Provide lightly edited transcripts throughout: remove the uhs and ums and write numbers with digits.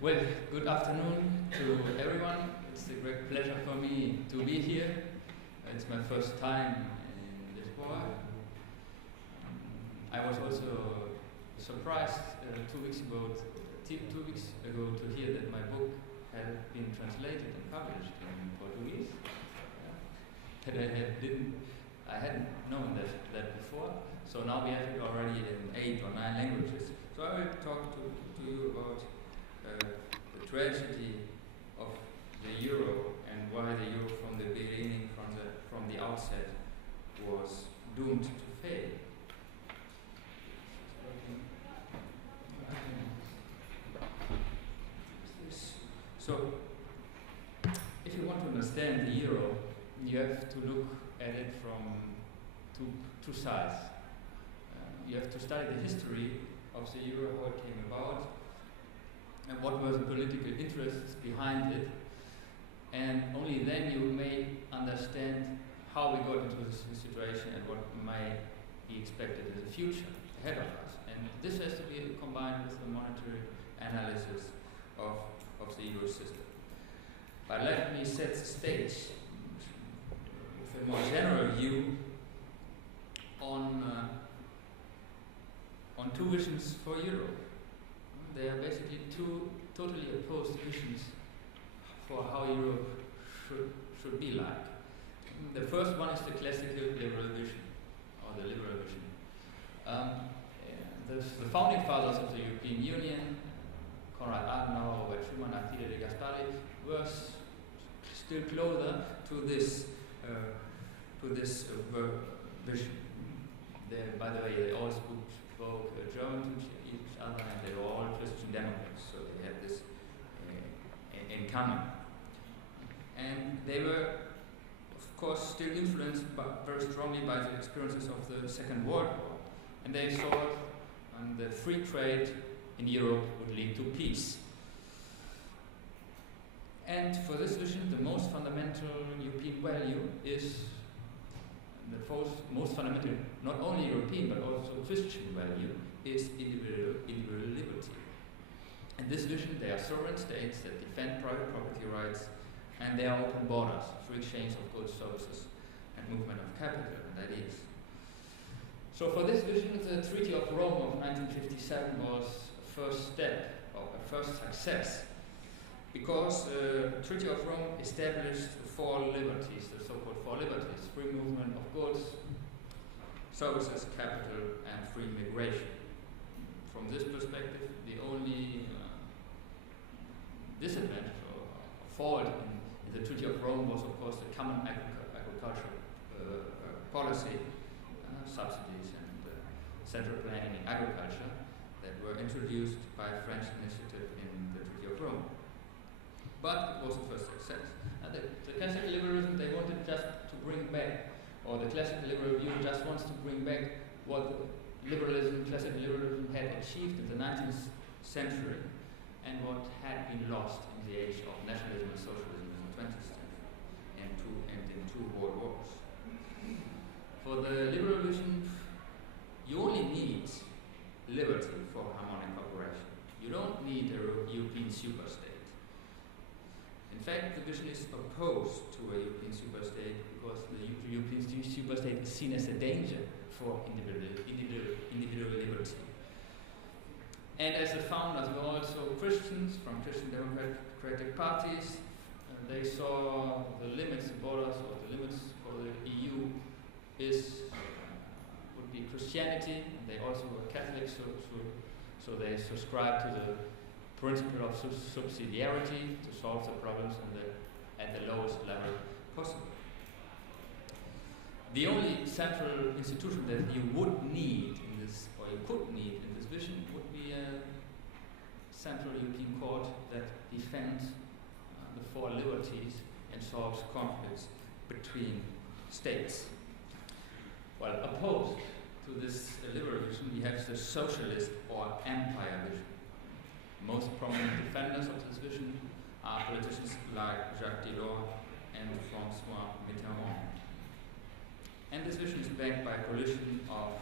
Well, good afternoon to everyone. It's a great pleasure for me to be here. It's my first time in Lisboa. I was also surprised 2 weeks ago, to hear that my book had been translated and published in Portuguese. That I hadn't known that before. So now we have it already in 8 or 9 languages. So I will talk to you about the tragedy of the euro and why the euro from the beginning, from the outset, was doomed to fail. So, if you want to understand the euro, you have to look at it from two sides. You have to study the history of the euro, how it came about, and what were the political interests behind it, and only then you may understand how we got into this situation and what may be expected in the future ahead of us. And this has to be combined with the monetary analysis of the euro system. But let me set the stage with a more general view on two visions for Europe. They are basically two totally opposed visions for how Europe should be like. The first one is the classical liberal vision, or the liberal vision. The founding fathers of the European Union, Konrad Adenauer, Robert Schuman, Alcide de Gasperi, were still closer to this vision. By the way, they all spoke German to each other, and they were all Christian Democrats, so they had this in common. And they were, of course, still influenced very strongly by the experiences of the Second World War, and they thought that free trade in Europe would lead to peace. And for this vision, the most fundamental European value is most fundamental, not only European but also Christian value, is individual liberty. In this vision, there are sovereign states that defend private property rights, and there are open borders, free exchange of goods, services, and movement of capital and ideas. So for this vision, the Treaty of Rome of 1957 was a first step, or a first success, because the Treaty of Rome established 4 liberties, the so-called 4 liberties: free movement of goods, services, capital, and free migration. From this perspective, the only disadvantage or fault in the Treaty of Rome was, of course, the common agricultural policy, subsidies, and central planning in agriculture that were introduced by French initiative in the Treaty of Rome. But it was a first success. And the classical liberalism, they wanted just to bring back, or the classical liberal view just wants to bring back what classical liberalism had achieved in the 19th century and what had been lost in the age of nationalism and socialism in the 20th century and in 2 world wars. For the liberal vision, you only need liberty for harmonic cooperation. You don't need a European superstate. In fact, the vision is opposed to a European superstate because the European superstate is seen as a danger for individual liberty. And as the founders were also Christians from Christian democratic parties, they saw the limits, the borders, or the limits for the EU would be Christianity. And they also were Catholics, so they subscribed to the principle of subsidiarity to solve the problems at the lowest level possible. The only central institution that you would need in this, or you could need in this vision, would be a central European court that defends the 4 liberties and solves conflicts between states. Well, opposed to this liberal vision, we have the socialist or empire vision. Most prominent defenders of this vision are politicians like Jacques Delors and François Mitterrand. And this vision is backed by a coalition of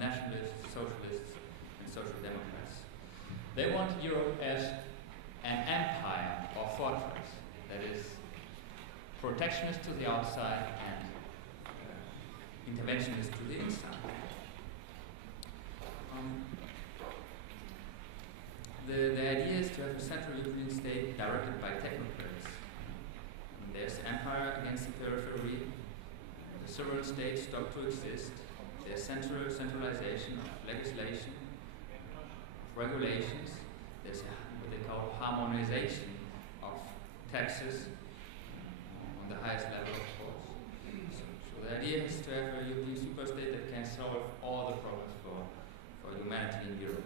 nationalists, socialists, and social democrats. They want Europe as an empire or fortress that is protectionist to the outside and interventionist to the inside. The idea is to have a central European state directed by technocrats. There's empire against the periphery. The sovereign states stop to exist. There's centralization of legislation, of regulations. There's what they call harmonization of taxes on the highest level, of course. So the idea is to have a European superstate that can solve all the problems for humanity in Europe.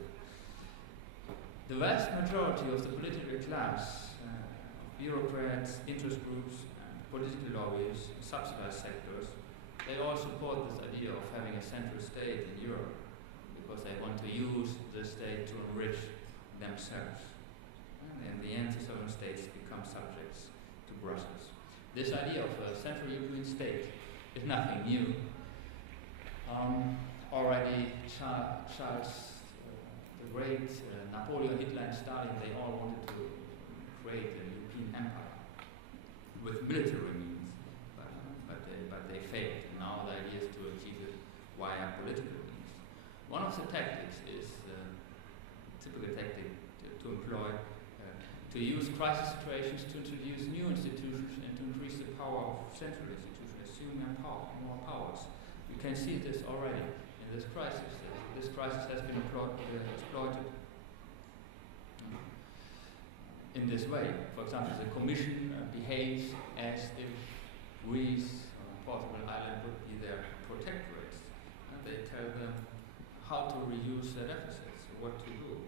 The vast majority of the political class, bureaucrats, interest groups, political lobbies, subsidized sectors, they all support this idea of having a central state in Europe because they want to use the state to enrich themselves. And in the end, the sovereign states become subjects to Brussels. This idea of a central European state is nothing new. Already Charles the Great, Napoleon, Hitler, and Stalin, they all wanted to create a European empire with military means, but they failed. And now the idea is to achieve it via political means. One of the tactics is typical tactic to employ to use crisis situations to introduce new institutions and to increase the power of central institutions, assuming more powers. You can see this already in this crisis. This crisis has been exploited in this way. For example, the Commission behaves as if Greece or Portugal Ireland would be their protectorates. And they tell them how to reduce their deficits, what to do.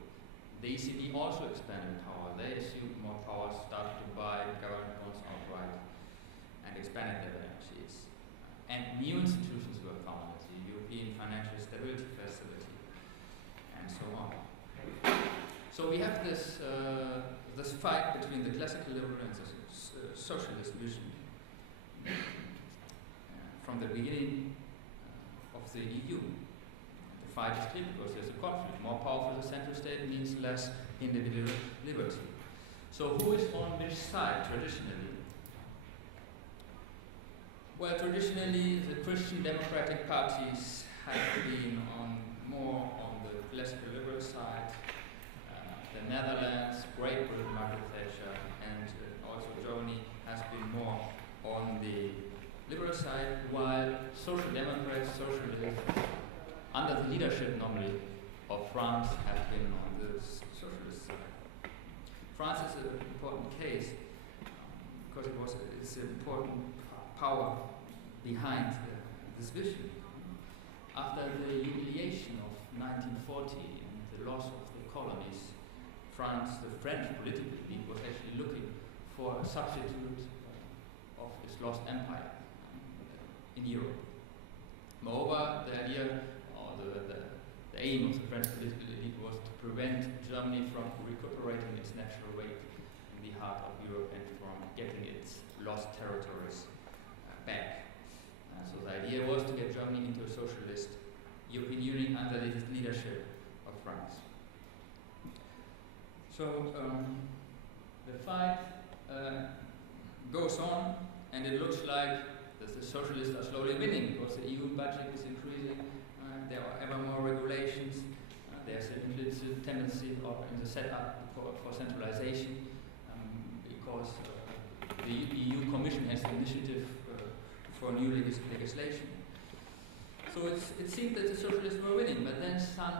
The ECB also expanded power. They assumed more power, started to buy government bonds outright, and expanded their balance sheets. And new institutions were founded, the European Financial Stability Facility, and so on. So we have this fight between the classical liberal and the socialist vision from the beginning of the EU. The fight is clear because there's a conflict. More powerful the central state means less individual liberty. So who is on which side traditionally? Well, traditionally the Christian democratic parties have been more on the classical liberal side. The Netherlands, Great Britain, Margaret Thatcher, and also Germany has been more on the liberal side, while social democrats, socialists, under the leadership normally of France, have been on the socialist side. France is an important case because it's an important power behind this vision. After the humiliation of 1940 and the loss of the colonies, France, the French political elite, was actually looking for a substitute of its lost empire in Europe. Moreover, the idea or the aim of the French political elite was to prevent Germany from recuperating its natural weight in the heart of Europe and from getting its lost territories back. So the idea was to get Germany into a socialist European Union under the leadership of France. So the fight goes on, and it looks like that the socialists are slowly winning because the EU budget is increasing. There are ever more regulations. There's an implicit tendency in the setup for centralization because the EU Commission has the initiative for new legislation. So it seemed that the socialists were winning, but then some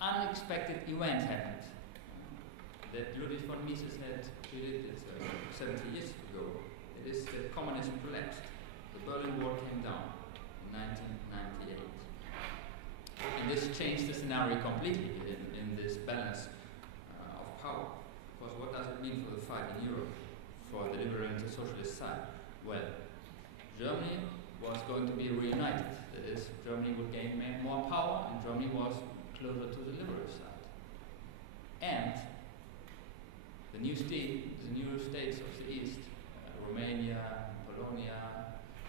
unexpected event happened that Ludwig von Mises had predicted 70 years ago. It is that communism collapsed. The Berlin Wall came down in 1998. And this changed the scenario completely in this balance of power. Because what does it mean for the fight in Europe, for the liberal and the socialist side? Well, Germany was going to be reunited. That is, Germany would gain more power, and Germany was closer to the liberal side. And the new states of the East, Romania, Polonia,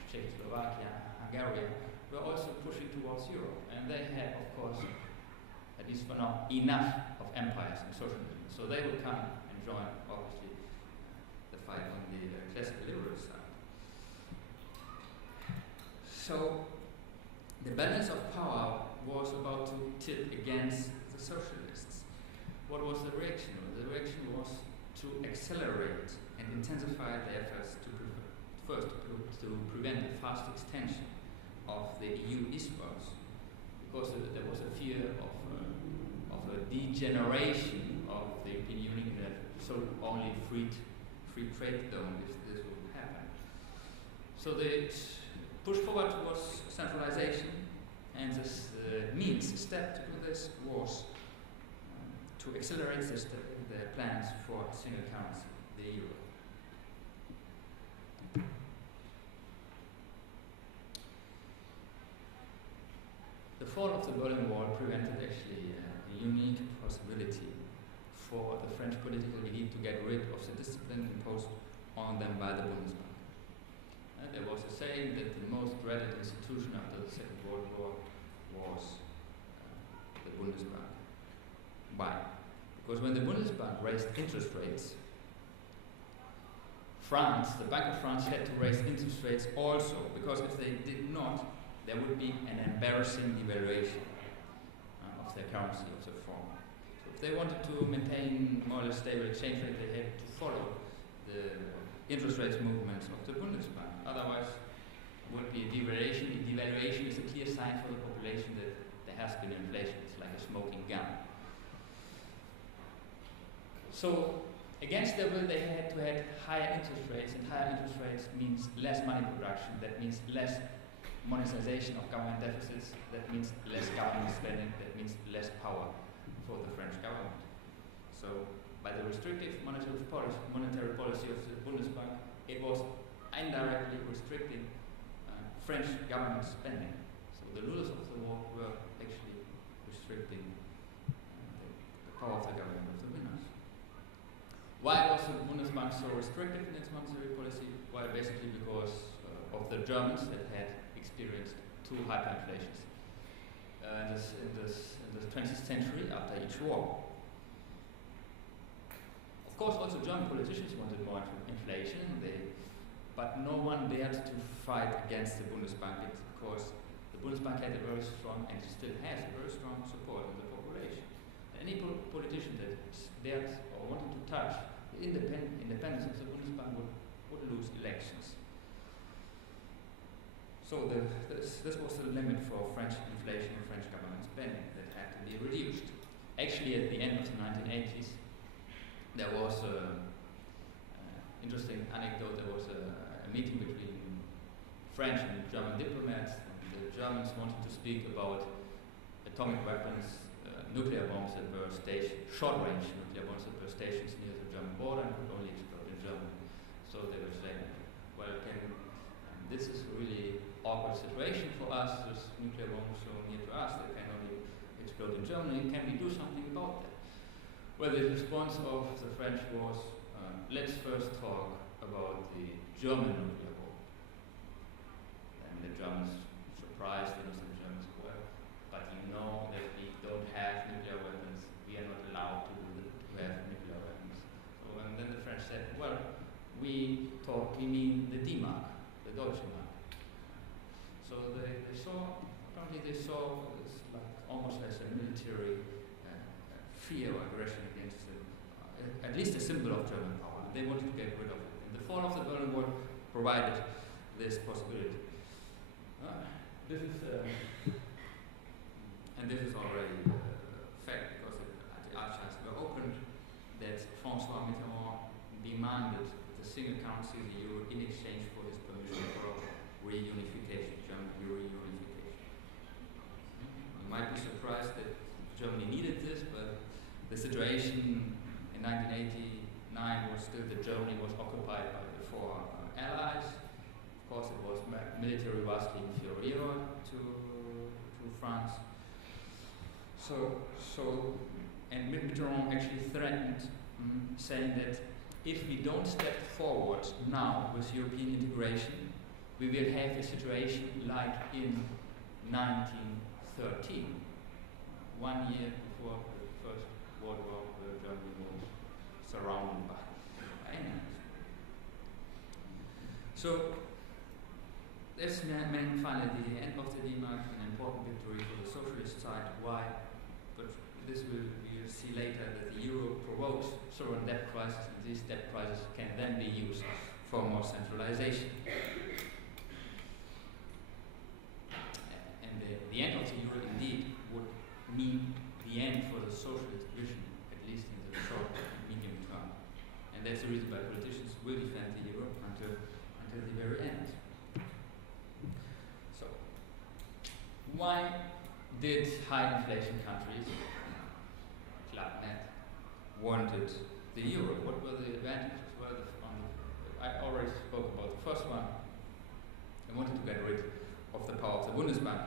Czechoslovakia, Hungary, were also pushing towards Europe. And they had, of course, at least for now, enough of empires and socialism. So they would come and join, obviously, the fight on the classical liberal side. So the balance of power was about to tip against the socialists. What was the reaction? The reaction was to accelerate and intensify the efforts to prevent the fast extension of the EU eastwards, because there was a fear of a degeneration of the European Union, that so only free trade zone if this would happen. So they pushed forward towards centralization, and this step to do this was to accelerate the plans for a single currency, the euro. The fall of the Berlin Wall prevented actually a unique possibility for the French political elite to get rid of the discipline imposed on them by the Bundesbank. There was a saying that the most dreaded institution after the Second World War was the Bundesbank. Why? Because when the Bundesbank raised interest rates, the Bank of France had to raise interest rates also, because if they did not, there would be an embarrassing devaluation of their currency, of the franc. So if they wanted to maintain more or less stable exchange rate, they had to follow the interest rates movements of the Bundesbank. Otherwise, it would be a devaluation. The devaluation is a clear sign for the population that there has been inflation. It's like a smoking gun. So, against their will, they had to have higher interest rates, and higher interest rates means less money production. That means less monetization of government deficits. That means less government spending. That means less power for the French government. So, by the restrictive monetary policy of the Bundesbank, it was indirectly restricting French government spending. So the rulers of the war were actually restricting the power of the government of the winners. Why was the Bundesbank so restrictive in its monetary policy? Well, basically because of the Germans that had experienced two hyperinflations in the 20th century after each war. Of course, also German politicians wanted more inflation, but no one dared to fight against the Bundesbank because the Bundesbank had a very strong, and still has a very strong support in the population. Any politician that dared or wanted to touch the independence of the Bundesbank would lose elections. So this was the limit for French inflation and French government spending that had to be reduced. Actually, at the end of the 1980s, there was an interesting anecdote. There was a meeting between French and German diplomats, and the Germans wanted to speak about atomic weapons, nuclear bombs that were stationed, short-range nuclear bombs that were stationed near the German border and could only explode in Germany. So they were saying, well, this is a really awkward situation for us, this nuclear bomb so near to us that can only explode in Germany. Can we do something about that? Well, the response of the French was, let's first talk about the German nuclear bomb. And the Germans, surprised, innocent Germans, well, but you know that we don't have nuclear weapons. We are not allowed to have nuclear weapons. So, and then the French said, well, we mean the D-Mark, the Deutsche Mark. So they saw this like almost as a military fear or aggression against at least a symbol of German power. They wanted to get rid of it. And the fall of the Berlin Wall provided this possibility. This is already a fact, because the archives were opened that François Mitterrand demanded the single currency, the euro, in exchange for his permission for reunification, German reunification. You might be surprised that Germany needed this, but the situation in 1989 was still that Germany was occupied by the four allies. Of course, it was military vastly inferior to France. And Mitterrand actually threatened, saying that if we don't step forward now with European integration, we will have a situation like in 1913, 1 year before the First World War, where Germany was surrounded by enemies. So this meant finally the end of the D-Mark, an important victory for the socialist side. Why? But this we'll see later, that the euro provokes sovereign debt crisis, and these debt crises can then be used for more centralization. And the end of the euro indeed would mean the end for the socialist vision, at least in the short and medium term. And that's the reason why politicians will defend the euro until the very end. So, why did high inflation countries, Club Med, wanted the euro? What were the advantages? Well, I already spoke about the first one. They wanted to get rid of the power of the Bundesbank,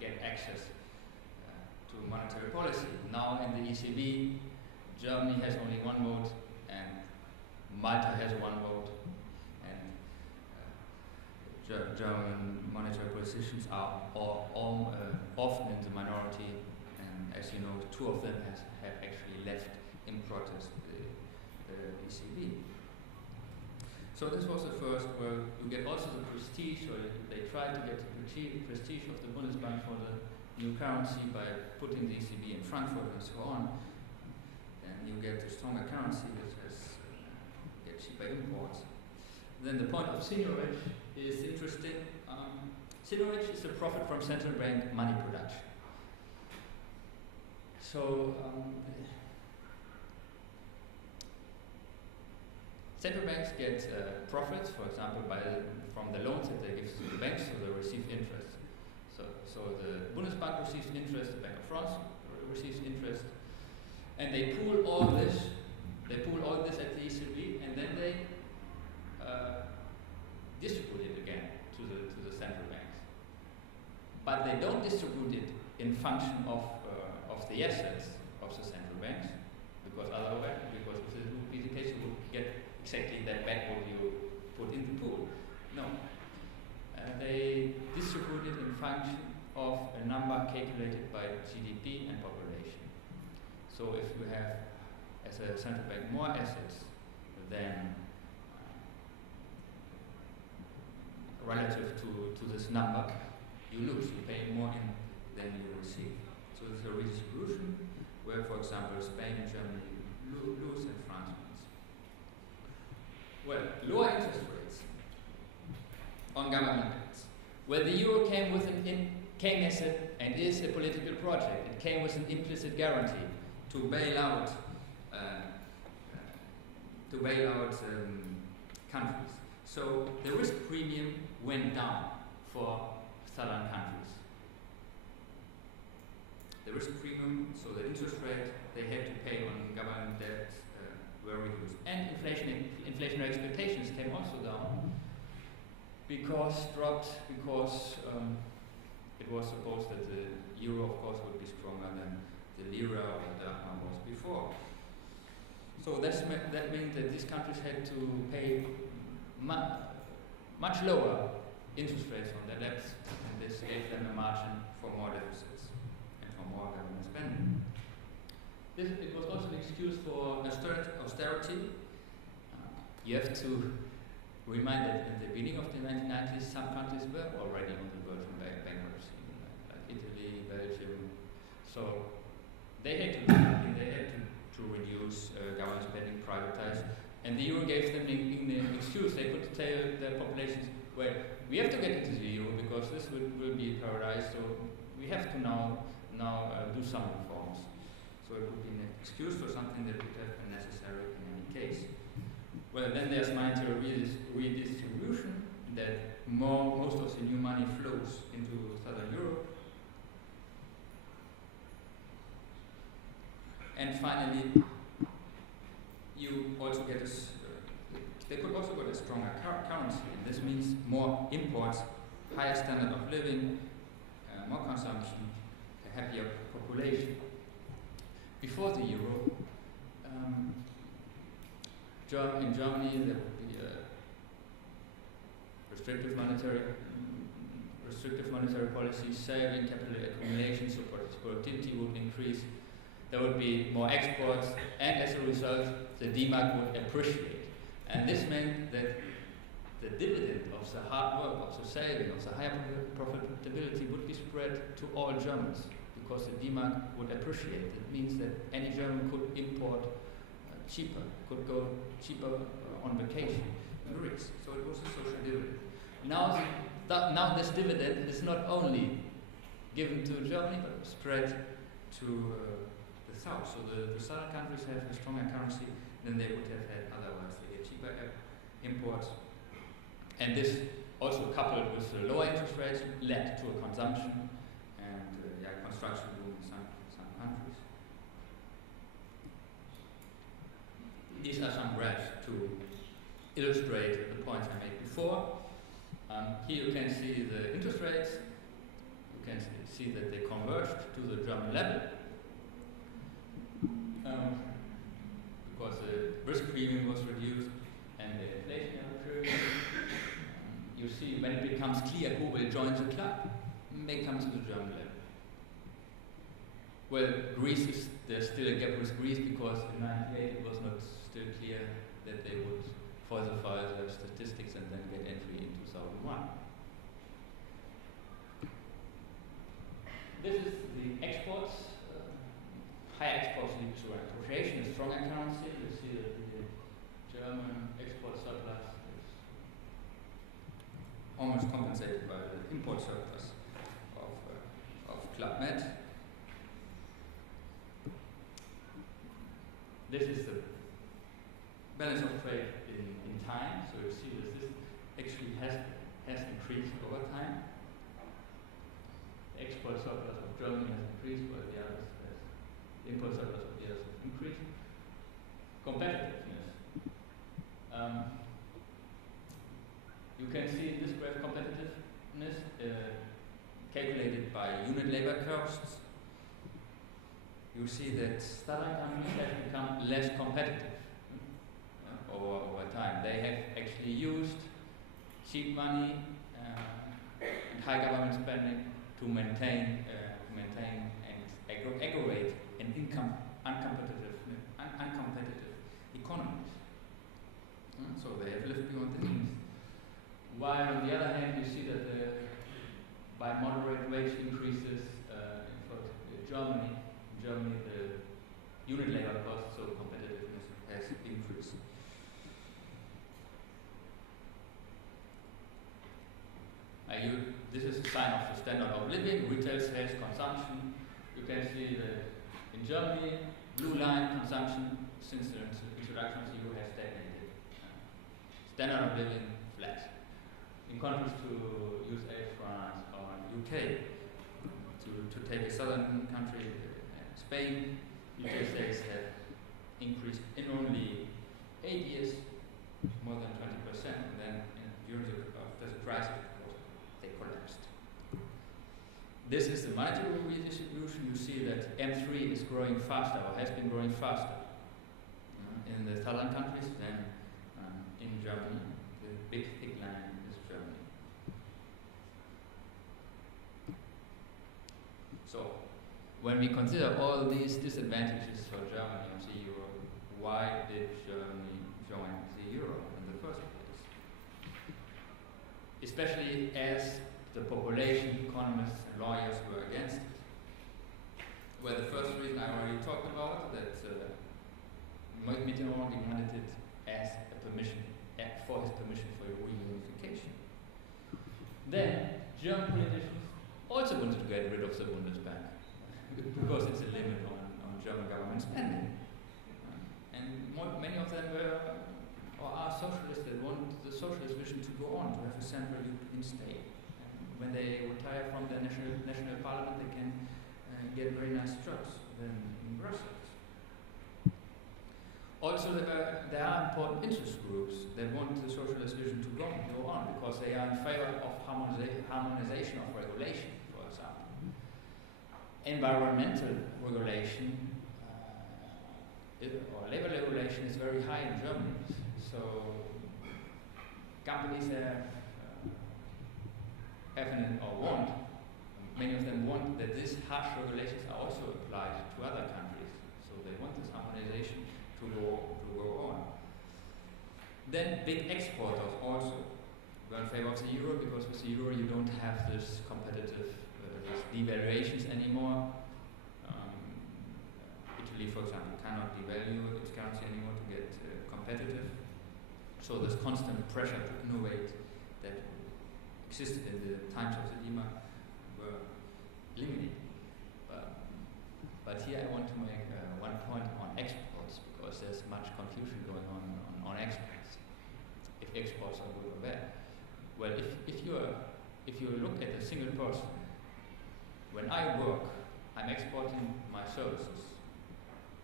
get access to monetary policy. Now in the ECB, Germany has only one vote, and Malta has one vote, and German monetary politicians are often in the minority, and as you know, two of them have actually left in protest the ECB. So this was the first, where you get also the prestige, or they tried to get the prestige of the Bundesbank for the new currency by putting the ECB in Frankfurt and so on. And you get a stronger currency which has get cheaper imports. Then the point of seigniorage is interesting. Seigniorage is the profit from central bank money production. So central banks get profits, for example, from the loans that they give to the banks, so they receive interest. So the Bundesbank receives interest, the Bank of France receives interest, and they pool all this. They pool all this at the ECB, and then they distribute it again to the central banks. But they don't distribute it in function of the assets of the central banks, because otherwise, because if this would be the case, you would get exactly that back what you put in the pool. No. They distribute it in function of a number calculated by GDP and population. So if you have, as a central bank, more assets than relative to this number, you lose. You pay more in than you receive. So it's a redistribution where, for example, Spain and Germany lose and France wins. Well, lower interest rates on government debts. Well, the euro came as and is a political project. It came with an implicit guarantee to bail out countries. So the risk premium went down for southern countries. The risk premium, so the interest rate they had to pay on government debt were reduced. And inflationary expectations came also down because it was supposed that the euro, of course, would be stronger than the lira or the dirham was before. So that meant that these countries had to pay much lower interest rates on their debts, and this gave them a margin for more deficits and for more government spending. It was also an excuse for austerity. You have to remind that at the beginning of the 1990s, some countries were already on the verge of bankruptcy, like Italy, Belgium. So they had to do something. They had to reduce government spending, privatize, and the euro gave them an excuse. They could tell their populations, well, we have to get into the euro because this will be a paradise, so we have to now do some reforms. So it would be an excuse for something that would have been necessary in any case. Well, then there's monetary redistribution, that most of the new money flows into Southern Europe. And finally, you also get they could also get a stronger currency, and this means more imports, higher standard of living, more consumption, a happier population. Before the euro, in Germany there would be a restrictive monetary policy, saving, capital accumulation, so productivity would increase, there would be more exports, and as a result, the D-mark would appreciate. And this meant that the dividend of the hard work, of the saving, of the higher profitability would be spread to all Germans, because the D-mark would appreciate. It means that any German could import cheaper, could go cheaper on vacation in Greece. So it was a social dividend. Now this dividend is not only given to Germany, but spread to the south. So the southern countries have a stronger currency than they would have had otherwise. They get cheaper imports. And this, also coupled with the lower interest rates, led to a consumption and construction boom in some countries. These are some graphs to illustrate the points I made before. Here you can see the interest rates. You can see that they converged to the German level, because the risk premium was reduced and the inflationary period. You see, when it becomes clear who will join the club, they come to the German level. Well, there's still a gap with Greece, because in 1998 it was not still clear that they would falsify their statistics and then get entry in 2001. This is the exports. High exports lead to an appreciation, a stronger currency. You see that the German export surplus is almost compensated by the import surplus of Club Med. This is the balance of trade in time. So you see that this actually has increased over time. The export surplus of Germany has increased, while the others the import surplus of the others has increased. Competitiveness. You can see in this graph competitiveness calculated by unit labor costs. You see that southern countries have become less competitive over time. They have actually used cheap money and high government spending to maintain and aggravate an uncompetitive economies. So they have lived beyond their means. While on the other hand, you see that by moderate wage increases in Germany, the unit labor cost, so competitiveness has increased. This is a sign of the standard of living, retail sales, consumption. You can see that in Germany, blue line consumption since the introduction of the euro has stagnated. Standard of living flat. In contrast to USA, France, or UK, to take a southern country, Spain, retail sales have increased in only 8 years, more than 20%, and then during the crisis, they collapsed. This is the monetary redistribution. You see that M3 is growing faster, or has been growing faster in the southern countries than in Germany. The big thick line is Germany. So, when we consider all these disadvantages for Germany of the euro, why did Germany join the euro in the first place? Especially as the population, economists and lawyers were against it. Well, the first reason I already talked about, that Mitterrand demanded it as a permission, for his permission for reunification. Then, German politicians also wanted to get rid of the Bundesbank, because it's a limit on German government spending. And many of them were, or are socialists that want the socialist vision to go on, to have a central European state. When they retire from the national parliament, they can get very nice jobs than in Brussels. Also, there are important interest groups that want the socialist vision to go on, because they are in favor of harmonization of regulation, for example. Environmental regulation or labor regulation is very high in Germany. So companies many of them want that these harsh regulations are also applied to other countries. monetization to go on. Then big exporters also were in favor of the euro, because with the euro you don't have this competitive these devaluations anymore. Italy, for example, cannot devalue its currency anymore to get competitive. So this constant pressure to innovate that existed in the times of the Lima were eliminated. But here I want to make one point on exports, because there's much confusion going on exports. If exports are good or bad. Well, if you look at a single person, when I work, I'm exporting my services.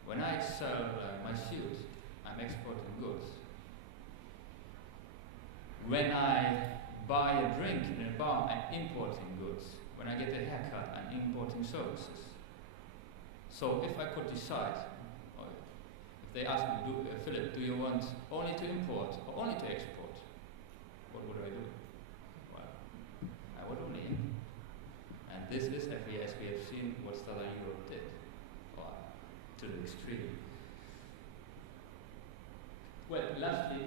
When I sell my suit, I'm exporting goods. When I buy a drink in a bar, I'm importing goods. When I get a haircut, I'm importing services. So if I could decide, or if they ask me, Philip, do you want only to import or only to export? What would I do? Well, I would only import. And this is, as we have seen, what Southern Europe did, or to the extreme. Well, lastly,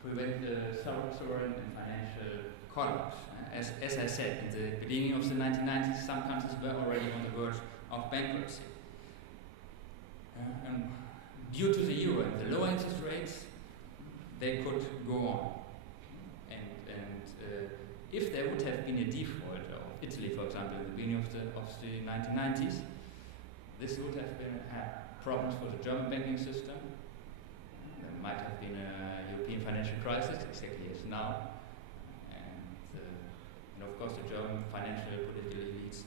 prevent sovereign and financial collapse. As I said, in the beginning of the 1990s, some countries were already on the verge of bankruptcy. And due to the euro and the low interest rates, they could go on. And if there would have been a default of Italy, for example, in the beginning of the 1990s, this would have had problems for the German banking system. There might have been a European financial crisis, exactly as now. And of course, the German financial political elites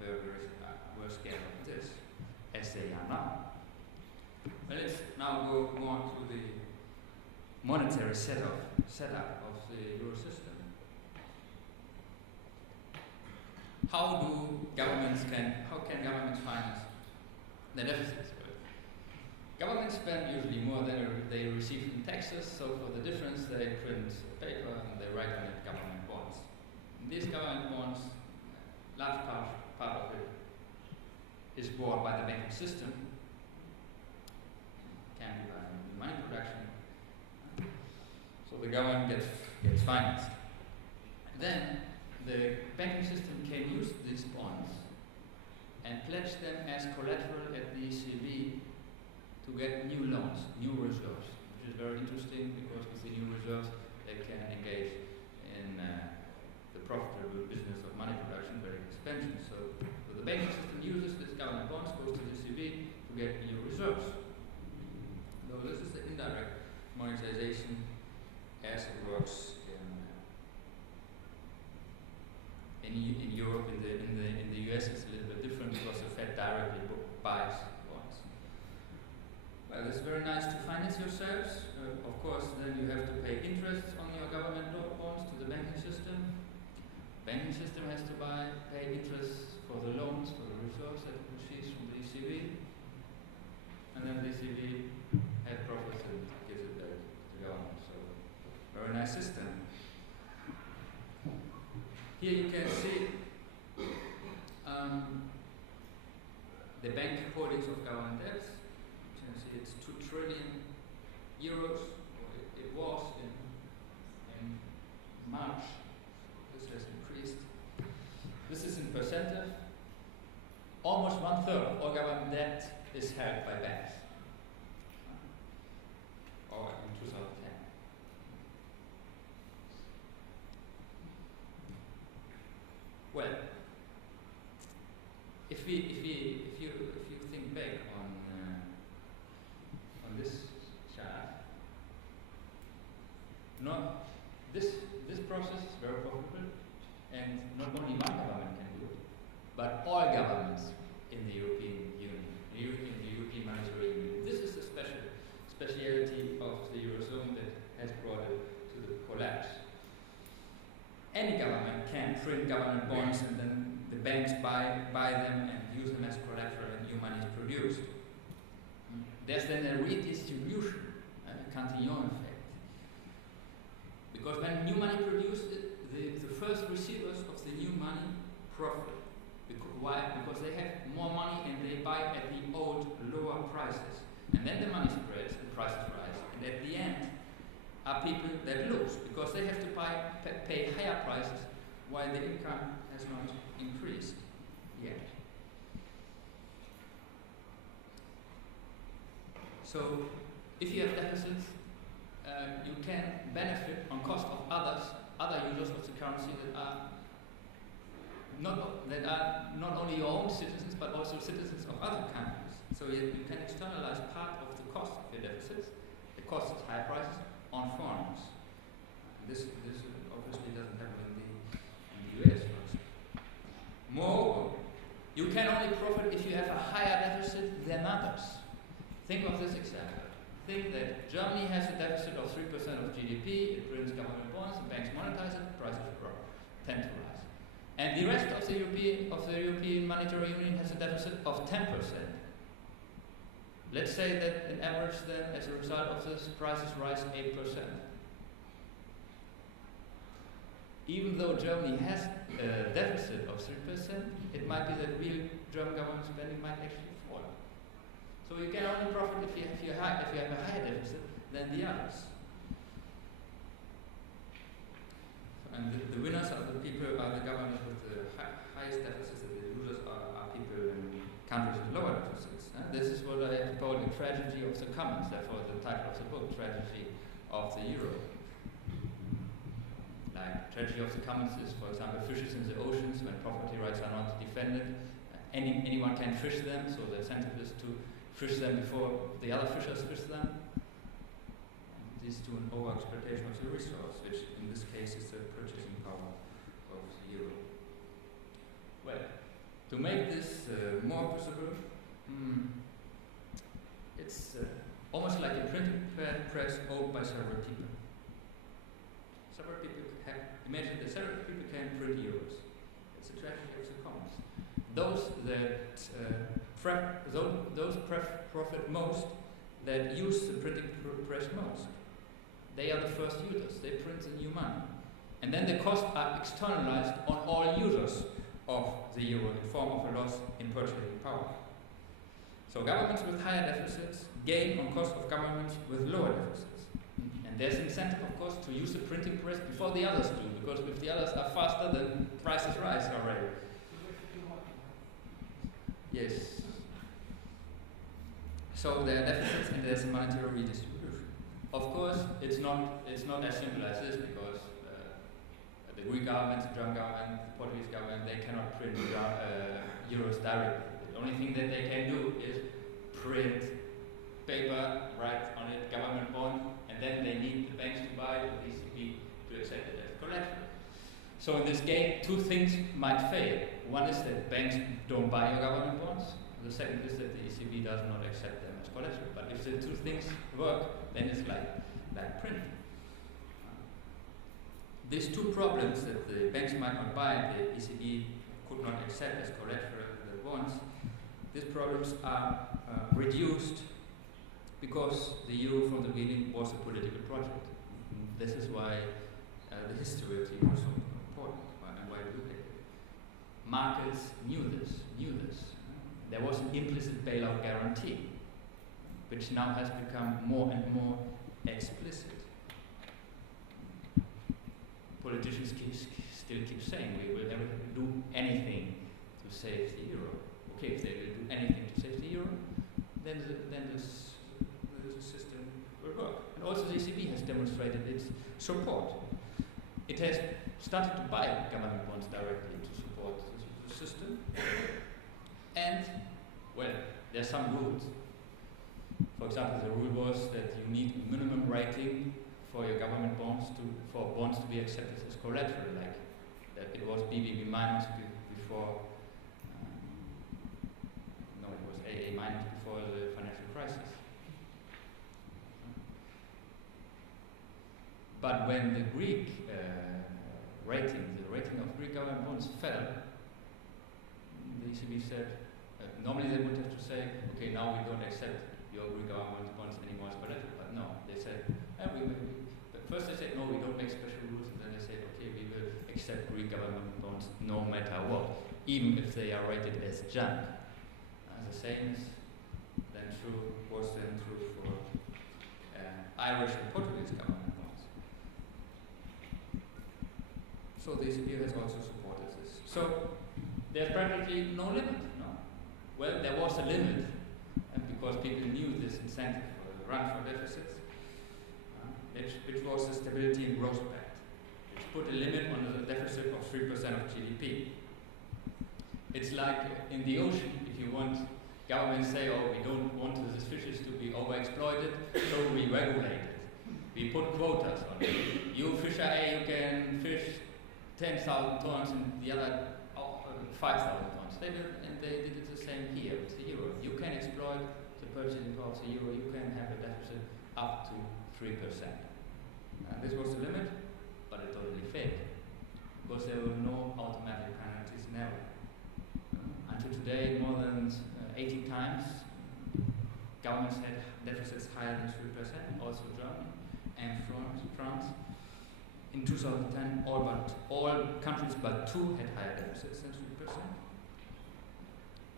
were scared of this, as they are now. Well, let's now go more to the monetary setup of the euro system. How can governments finance the deficits? Governments spend usually more than they receive in taxes, so for the difference they print paper and they write on it government bonds. And these government bonds, large part of it is bought by the banking system, can be by money production, so the government gets financed. Then the banking system can use these bonds and pledge them as collateral at the ECB to get new loans, new reserves, which is very interesting, because with the new reserves they can engage in the profitable business of money production, credit expansion. So the banking system uses this government bonds, goes to the ECB to get new reserves. So this is the indirect monetization as it works in Europe. In the US it's a little bit different, because the Fed directly buys bonds. Well, it's very nice to finance yourselves. Of course, then you have to pay interest on your government bonds to the banking system. Banking system has to pay interest for the loans, for the reserves that it receives from the ECB. And then the ECB has profits and gives it back to the government. So, very nice system. Here you can see the bank holdings of government debts. You can see it's 2 trillion euros. It was in March. This has increased. This is in percentage. Almost 1/3 of all government debt is held by banks. Or in 2010. Well, if you think back on this chart, this process is very profitable, and not only one government can do it, but all governments in the European Union, in the European Monetary Union. This is the speciality of the Eurozone that has brought it to the collapse. Any government can print government bonds, and then the banks buy them and use them as collateral, and new money is produced. There's then a redistribution, a Cantillon effect. Because when new money produced, the first receivers of the new money profit. Why? Because they have more money and they buy at the old lower prices. then the money spreads, the prices rise, and at the end are people that lose because they have to pay higher prices while the income has not increased yet. So if you have deficits, you can benefit on cost of other users of the currency that are not only your own citizens but also citizens of other countries. So you can externalize part of the cost of your deficits, the cost of high prices, on foreigners. This obviously doesn't happen in the US, for example. Moreover, you can only profit if you have a higher deficit than others. Think of this example. Think that Germany has a deficit of 3% of GDP, it prints government bonds, the banks monetize it, prices tend to rise. And the rest of the European Monetary Union has a deficit of 10%. Let's say that in average then, as a result of this, prices rise 8%. Even though Germany has a deficit of 3%, it might be that real German government spending might actually fall. So you can only profit if you have a higher deficit than the others. And the winners are the people, are the governments with the highest deficits, and the losers are people in countries with lower deficits. This is what I have called the tragedy of the commons, therefore the title of the book, Tragedy of the Euro. Like, tragedy of the commons is, for example, fishes in the oceans when property rights are not defended. Anyone can fish them, so the incentive is to fish them before the other fishers fish them. This to an overexploitation of the resource, which in this case is the purchasing power of the euro. Well, to make this more visible, it's almost like a printing press owned by several people. Imagine that several people can print euros. It's a tragedy of the commons. Those that profit most, that use the printing press most, they are the first users. They print the new money. And then the costs are externalized on all users of the euro in form of a loss in purchasing power. So governments with higher deficits gain on cost of governments with lower deficits. And there's incentive, of course, to use the printing press before the others do, because if the others are faster, then prices rise already. Yes. So there are deficits and there's a monetary redistribution. Of course, it's not as simple as this, because the Greek government, the German government, the Portuguese government, they cannot print euros directly. The only thing that they can do is print paper, write on it government bond, and then they need the banks to buy it, the ECB to accept it as collateral. So in this game, two things might fail. One is that banks don't buy your government bonds. The second is that the ECB does not accept them as collateral. But if the two things work, then it's like printing. These two problems, that the banks might not buy, the ECB could not accept as collateral the bonds, these problems are reduced because the euro from the beginning was a political project. This is why the history of the euro is so important, and why we look at it. Markets knew this. There was an implicit bailout guarantee, which now has become more and more explicit. Politicians still keep saying we will never do anything to save the euro. Okay, if they will do anything to save the euro, then the system will work. And also the ECB has demonstrated its support. It has started to buy government bonds directly to support the system. And, well, there are some rules. For example, the rule was that you need a minimum rating for your government bonds for bonds to be accepted as collateral, like that it was BBB minus before, it was AA minus before the financial crisis. But when the Greek the rating of Greek government bonds fell, the ECB said, normally they would have to say, okay, now we don't accept your Greek government bonds anymore as collateral, but no, they said, first they said, no, we don't make special rules, and then they said, okay, we will accept Greek government bonds no matter what, even if they are rated as junk. The same is then was then true for Irish and Portuguese government bonds. So the ECB has also supported this. So there's practically no limit. No? Well, there was a limit, and because people knew this incentive for the run for deficits, which was the Stability and Growth Pact, which put a limit on the deficit of 3% of GDP. It's like in the ocean, if you want, governments say, oh, we don't want these fishes to be overexploited, so we regulate it. We put quotas on it. You fisher A, you can fish 10,000 tons, and the other 5,000 tons. They did it the same here with the euro. You can exploit the purchasing power of the euro, you can have a deficit up to 3%. This was the limit, but it totally failed, because there were no automatic penalties never. Until today, more than 80 times, governments had deficits higher than 3%, also Germany and France. In 2010, all countries but two had higher deficits than 3%.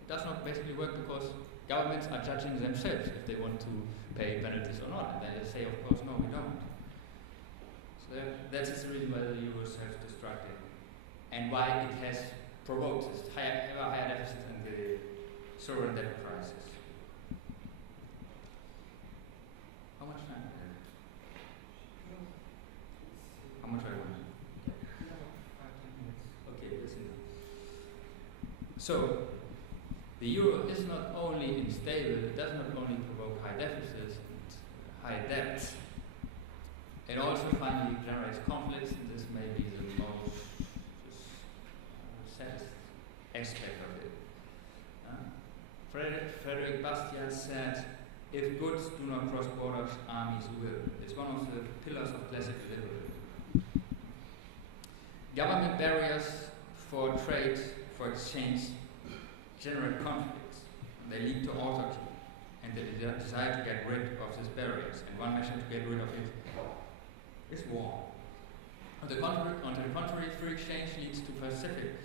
It does not basically work because governments are judging themselves if they want to pay penalties or not. And they say, of course, no, we don't. So that's the reason why the euro is self-destructive and why it has provoked this ever higher deficit in the sovereign debt crisis. How much time do I have? How much I want? Okay, listen. So, the euro is not only unstable, it does not only provoke high deficits and high debts, it also finally generates conflicts, and this may be the most sad aspect of it. Frederick Bastiat said, if goods do not cross borders, armies will. It's one of the pillars of classical liberalism. Government barriers for trade, for exchange, generate conflicts. They lead to autarky, and the desire to get rid of these barriers. And one measure to get rid of it is war. On the contrary, free exchange leads to pacific,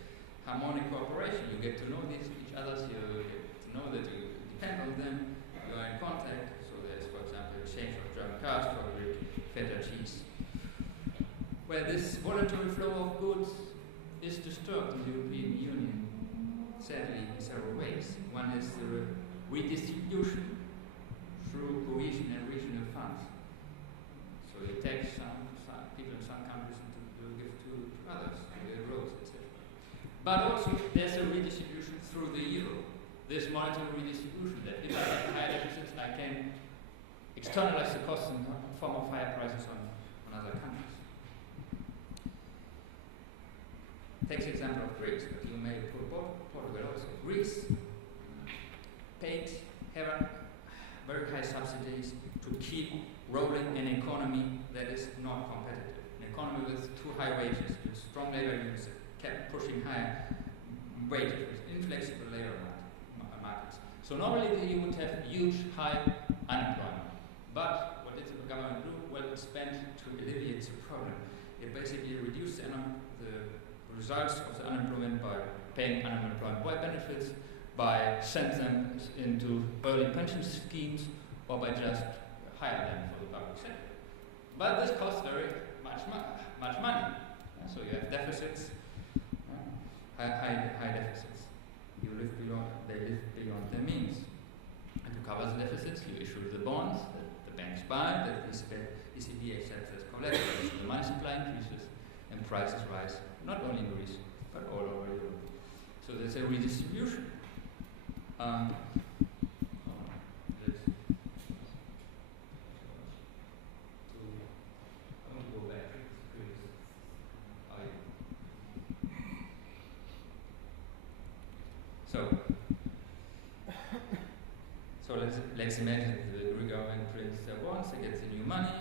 harmonic cooperation. You get to know each other, you get to know that you depend on them, you are in contact. So there's, for example, exchange of German cars for Greek feta cheese. Where this voluntary flow of goods is disturbed in the European Union, sadly, in several ways. One is the redistribution through cohesion and regional funds. So you tax some people in some countries and give to others, to their roads, etc. But also there's a redistribution through the euro. This monetary redistribution that if I have higher deficits, I can externalize the costs in the form of higher prices on other countries. Take the example of Greece, but you may put Portugal also. Greece paid very high subsidies to keep rolling an economy that is not competitive. An economy with too high wages, with strong labor unions that kept pushing higher wages, with inflexible labor markets. So normally you would have huge high unemployment. But what did the government do? Well, it spent to alleviate the problem. It basically reduced the results of the unemployment by paying unemployment benefits, by sending them into early pension schemes, or by just hire them for the public sector. But this costs very much money. So you have deficits, high deficits. They live beyond their means. And to cover the deficits, you issue the bonds that the banks buy, that the ECB accepts as collateral. So the money supply increases and prices rise, not only in Greece, but all over Europe. So there's a redistribution. So let's imagine the Greek government prints their bonds, they get the new money,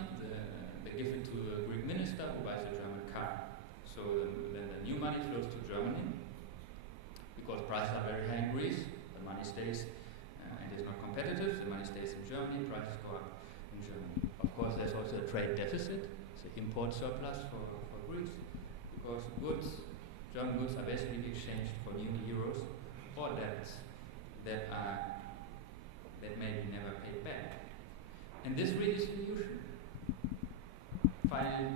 they give it to a Greek minister who buys a German car. So then the new money flows to Germany, because prices are very high in Greece, the money stays and is not competitive, the money stays in Germany, prices go up in Germany. Of course, there's also a trade deficit, it's an import surplus for Greece, because German goods are basically exchanged for new euros or debts that that may be never paid back. And this redistribution finally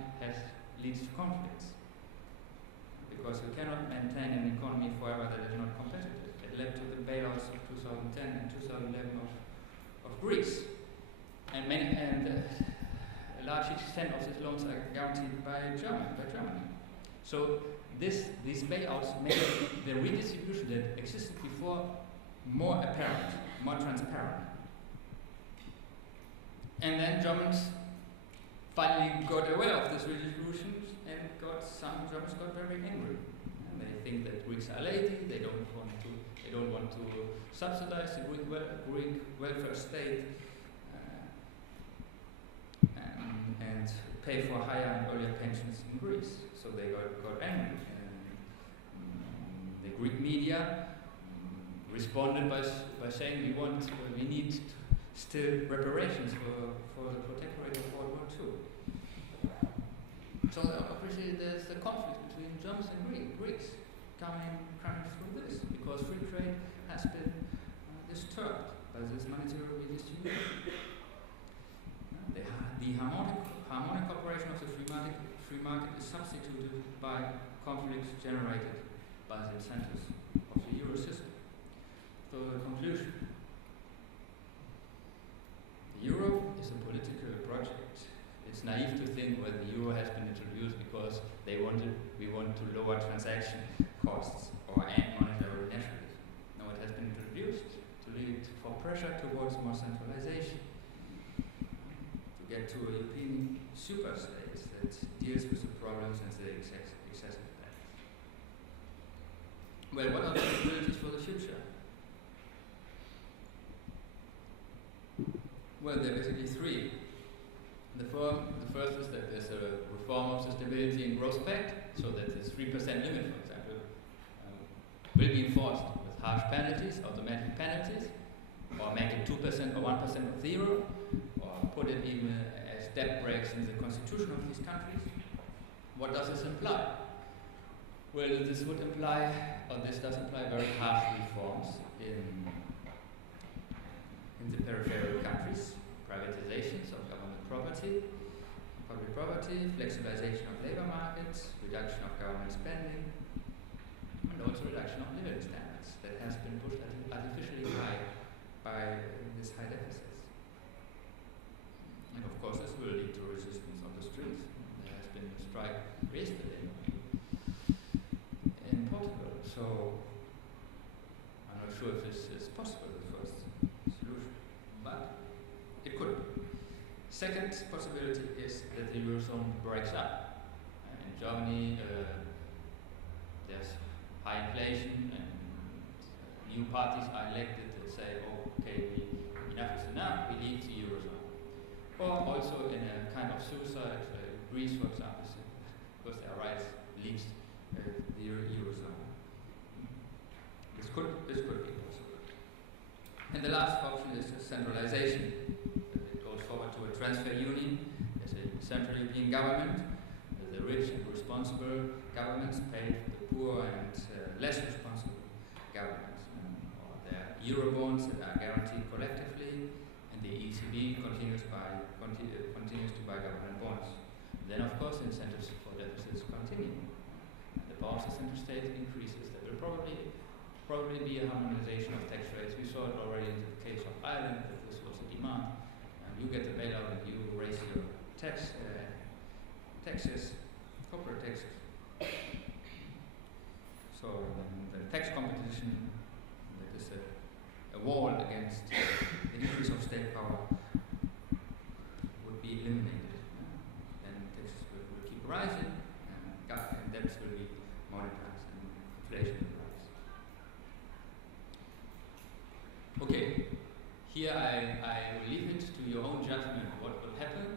leads to conflicts, because you cannot maintain an economy forever that is not competitive. It led to the bailouts of 2010 and 2011 of Greece, and a large extent of these loans are guaranteed by Germany. So these bailouts made the redistribution that existed before more apparent, more transparent. And then Germans finally got aware of this redistribution, and some Germans got very angry. And they think that Greeks are lazy. They don't want to subsidize the Greek welfare state and pay for higher and earlier pensions in Greece. So they got angry. The Greek media responded by saying we need still reparations for the protectorate of World War II. So obviously there's the conflict between Germans and Greeks coming through this, because free trade has been disturbed by this monetary redistribution. The harmonic operation of the free market is substituted by conflicts generated by the incentives of the euro system. So the conclusion: the euro is a political project. It's naive to think whether the euro has been introduced because we want to lower transaction costs or end monetary nationalism. No, it has been introduced to lead for pressure towards more centralization, to get to a European super state that deals with the problems and the excessive debt. Well, what are the possibilities for the future? Well, there are basically three. The first is that there's a reform of the Stability and Growth Pact, so that this 3% limit, for example, will be enforced with harsh penalties, automatic penalties, or make it 2% or 1% of the euro, or put it even as debt breaks in the constitution of these countries. What does this imply? Well, this would imply, or this does imply, very harsh reforms in the peripheral countries, privatizations of government property, public property, flexibilization of labor markets, reduction of government spending, and also reduction of living standards that has been pushed artificially high by these high deficits. And of course this will lead to resistance on the streets. There has been a strike yesterday in Portugal, so I'm not sure if this is possible, the first solution, but it could be. Second possibility is that the Eurozone breaks up. In Germany, there's high inflation and new parties are elected that say, oh, okay, enough is enough, we leave the Eurozone. Or also in a kind of suicide, Greece, for example, because their rights leaves the Eurozone. This could be possible. And the last option is centralization. To a transfer union, as a central European government, the rich and responsible governments pay for the poor and less responsible governments. Or there are Eurobonds that are guaranteed collectively, and the ECB continues to buy government bonds. Then, of course, incentives for deficits continue. The power of the central state increases. There will probably be a harmonization of tax rates. We saw it already in the case of Ireland, that this was a demand. You get the bailout and you raise your taxes, corporate taxes. So the tax competition, that is a wall against the increase of state power, would be eliminated. And taxes will keep rising, and debts will be monetized, and inflation will rise. Okay. Here I will leave it to your own judgment what will happen.